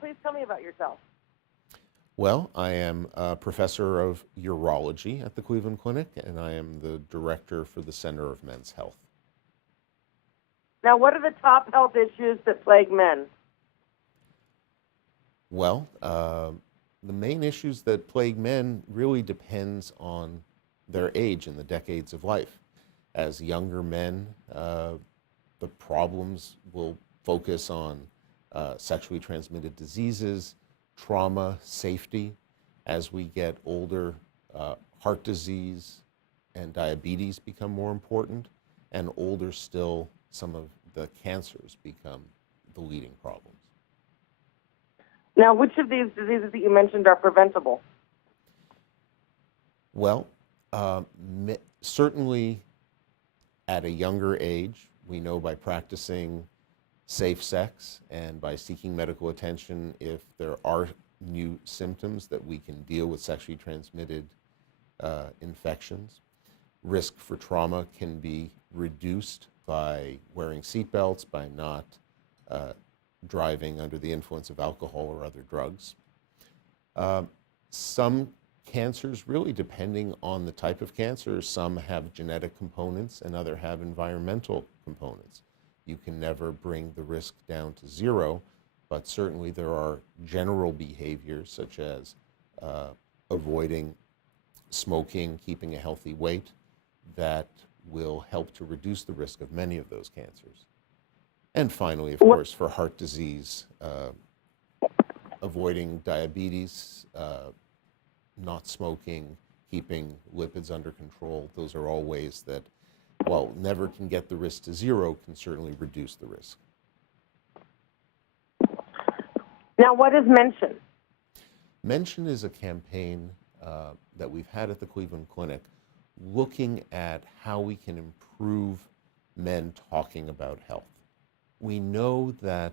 Please tell me about yourself. Well, I am a professor of urology at the Cleveland Clinic, and I am the director for the Center of Men's Health. Now, what are the top health issues that plague men? Well, the main issues that plague men really depends on their age and the decades of life. As younger men, the problems will focus on sexually transmitted diseases, trauma, safety. As we get older, heart disease and diabetes become more important, and older still, some of the cancers become the leading problems. Now, which of these diseases that you mentioned are preventable? Well, certainly at a younger age, we know by practicing safe sex and by seeking medical attention if there are new symptoms that we can deal with sexually transmitted infections. Risk for trauma can be reduced by wearing seatbelts, by not driving under the influence of alcohol or other drugs. Some cancers, really depending on the type of cancer, some have genetic components and other have environmental components. You can never bring the risk down to zero, but certainly there are general behaviors such as avoiding smoking, keeping a healthy weight, that will help to reduce the risk of many of those cancers. And finally, of course, for heart disease, avoiding diabetes, not smoking, keeping lipids under control, those are all ways that, while never can get the risk to zero, can certainly reduce the risk. Now, what is Mention? Mention is a campaign that we've had at the Cleveland Clinic looking at how we can improve men talking about health. We know that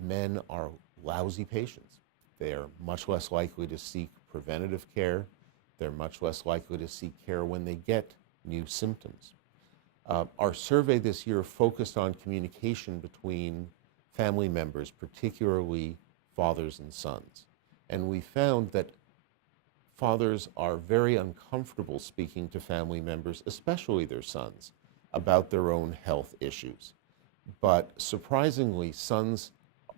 men are lousy patients. They are much less likely to seek preventative care. They're much less likely to seek care when they get new symptoms. Our survey this year focused on communication between family members, particularly fathers and sons. And we found that fathers are very uncomfortable speaking to family members, especially their sons, about their own health issues. But surprisingly, sons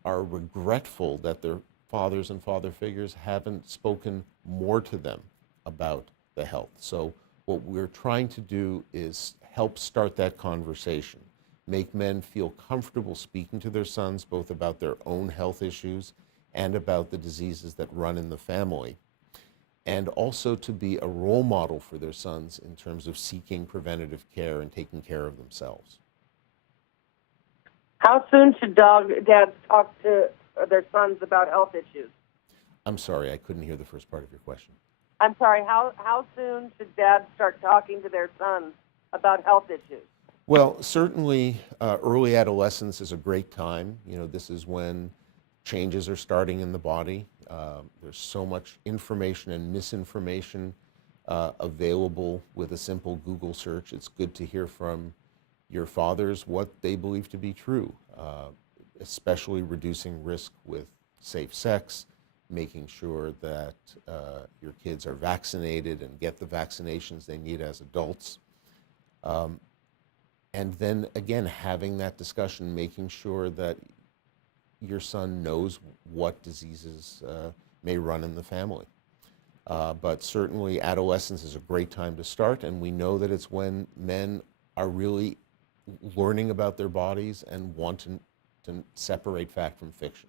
are regretful that their fathers and father figures haven't spoken more to them about the health. So what we're trying to do is help start that conversation, make men feel comfortable speaking to their sons both about their own health issues and about the diseases that run in the family, and also to be a role model for their sons in terms of seeking preventative care and taking care of themselves. How soon should dads talk to their sons about health issues? I'm sorry, I couldn't hear the first part of your question. I'm sorry, how soon should dads start talking to their sons about health issues? Well, certainly early adolescence is a great time. You know, this is when changes are starting in the body. There's so much information and misinformation available with a simple Google search. It's good to hear from your fathers what they believe to be true, especially reducing risk with safe sex, making sure that your kids are vaccinated and get the vaccinations they need as adults. And then again, having that discussion, making sure that your son knows what diseases may run in the family. But certainly adolescence is a great time to start, and we know that it's when men are really learning about their bodies and want to separate fact from fiction.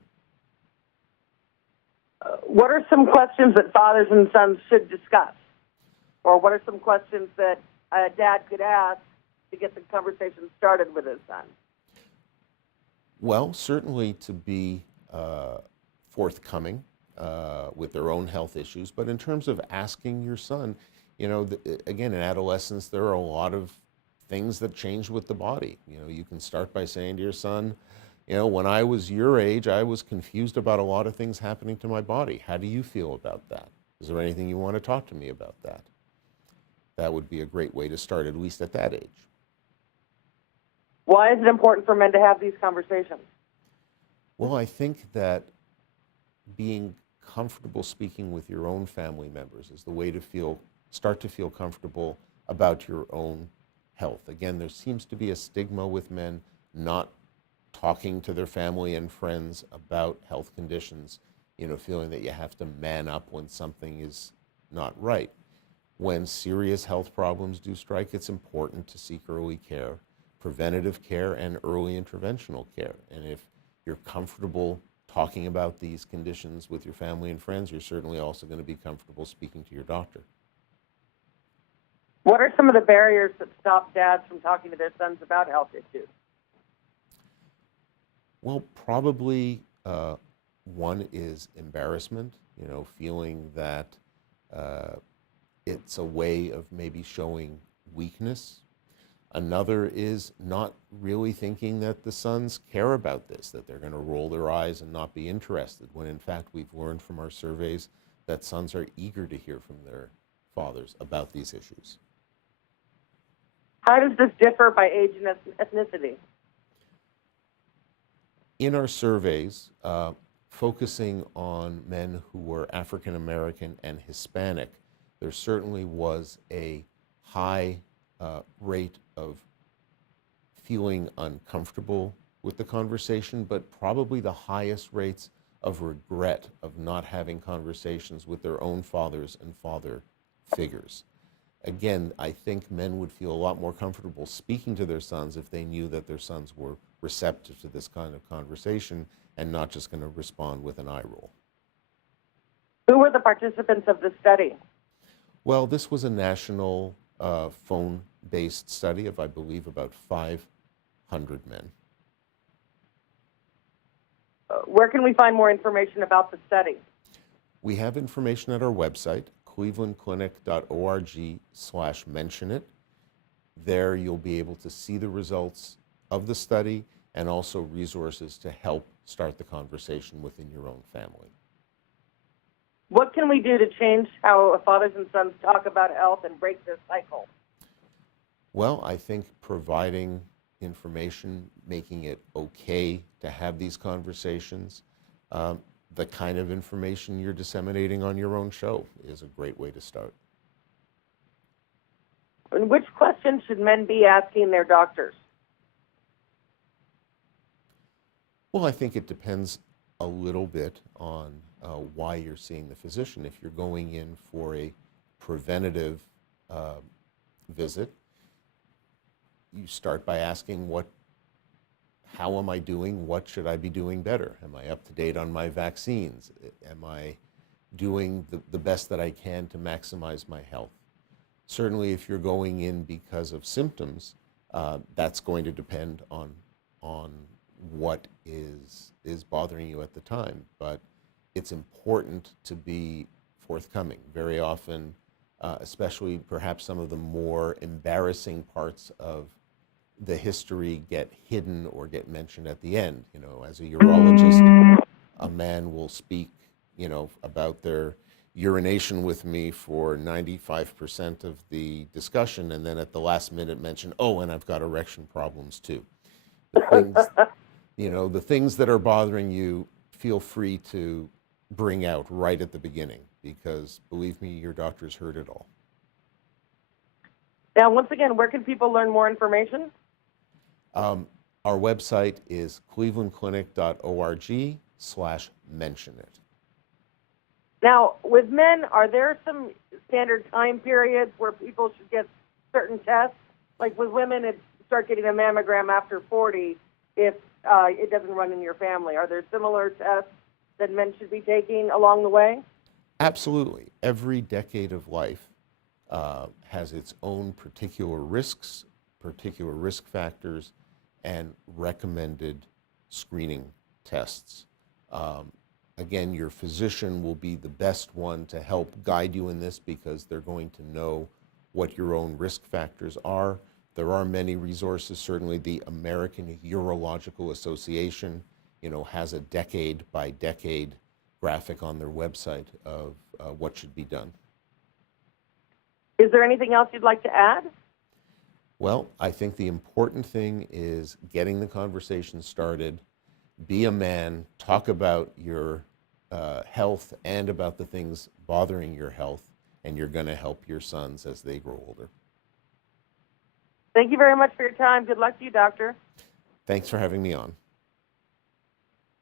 What are some questions that fathers and sons should discuss? Or what are some questions that a dad could ask to get the conversation started with his son? Well, certainly to be forthcoming with their own health issues, but in terms of asking your son, you know, again, in adolescence, there are a lot of things that change with the body. You know, you can start by saying to your son, you know, when I was your age, I was confused about a lot of things happening to my body. How do you feel about that? Is there anything you want to talk to me about that? That would be a great way to start, at least at that age. Why is it important for men to have these conversations? Well, I think that being comfortable speaking with your own family members is the way to start to feel comfortable about your own health. Again, there seems to be a stigma with men not talking to their family and friends about health conditions, feeling that you have to man up when something is not right. When serious health problems do strike, it's important to seek early care, preventative care, and early interventional care. And if you're comfortable talking about these conditions with your family and friends, you're certainly also going to be comfortable speaking to your doctor. What are some of the barriers that stop dads from talking to their sons about health issues? Well, probably one is embarrassment, feeling that it's a way of maybe showing weakness. Another is not really thinking that the sons care about this, that they're going to roll their eyes and not be interested, when in fact we've learned from our surveys that sons are eager to hear from their fathers about these issues. How does this differ by age and ethnicity? In our surveys, focusing on men who were African American and Hispanic, there certainly was a high rate of feeling uncomfortable with the conversation, but probably the highest rates of regret of not having conversations with their own fathers and father figures. Again, I think men would feel a lot more comfortable speaking to their sons if they knew that their sons were receptive to this kind of conversation and not just going to respond with an eye roll. Who were the participants of the study? Well, this was a national phone-based study of, I believe, about 500 men. Where can we find more information about the study? We have information at our website, clevelandclinic.org/mentionit. There you'll be able to see the results of the study and also resources to help start the conversation within your own family. What can we do to change how fathers and sons talk about health and break this cycle? Well, I think providing information, making it okay to have these conversations, the kind of information you're disseminating on your own show is a great way to start. And which questions should men be asking their doctors? Well, I think it depends a little bit on why you're seeing the physician. If you're going in for a preventative visit, you start by asking, how am I doing? What should I be doing better? Am I up to date on my vaccines? Am I doing the best that I can to maximize my health? Certainly, if you're going in because of symptoms, that's going to depend on what is bothering you at the time. But it's important to be forthcoming. Very often, especially perhaps some of the more embarrassing parts of the history get hidden or get mentioned at the end. As a urologist, a man will speak, about their urination with me for 95% of the discussion, and then at the last minute mention, and I've got erection problems too. The things, the things that are bothering you, feel free to bring out right at the beginning, because believe me, your doctor's heard it all. Now, once again, where can people learn more information? Our website is clevelandclinic.org/mentionit. Now, with men, are there some standard time periods where people should get certain tests? Like with women, it's start getting a mammogram after 40 if it doesn't run in your family. Are there similar tests that men should be taking along the way? Absolutely. Every decade of life has its own particular risks, particular risk factors, and recommended screening tests. Again, your physician will be the best one to help guide you in this, because they're going to know what your own risk factors are. There are many resources. Certainly the American Urological Association, has a decade by decade graphic on their website of what should be done. Is there anything else you'd like to add? Well, I think the important thing is getting the conversation started, be a man, talk about your health and about the things bothering your health, and you're going to help your sons as they grow older. Thank you very much for your time. Good luck to you, doctor. Thanks for having me on.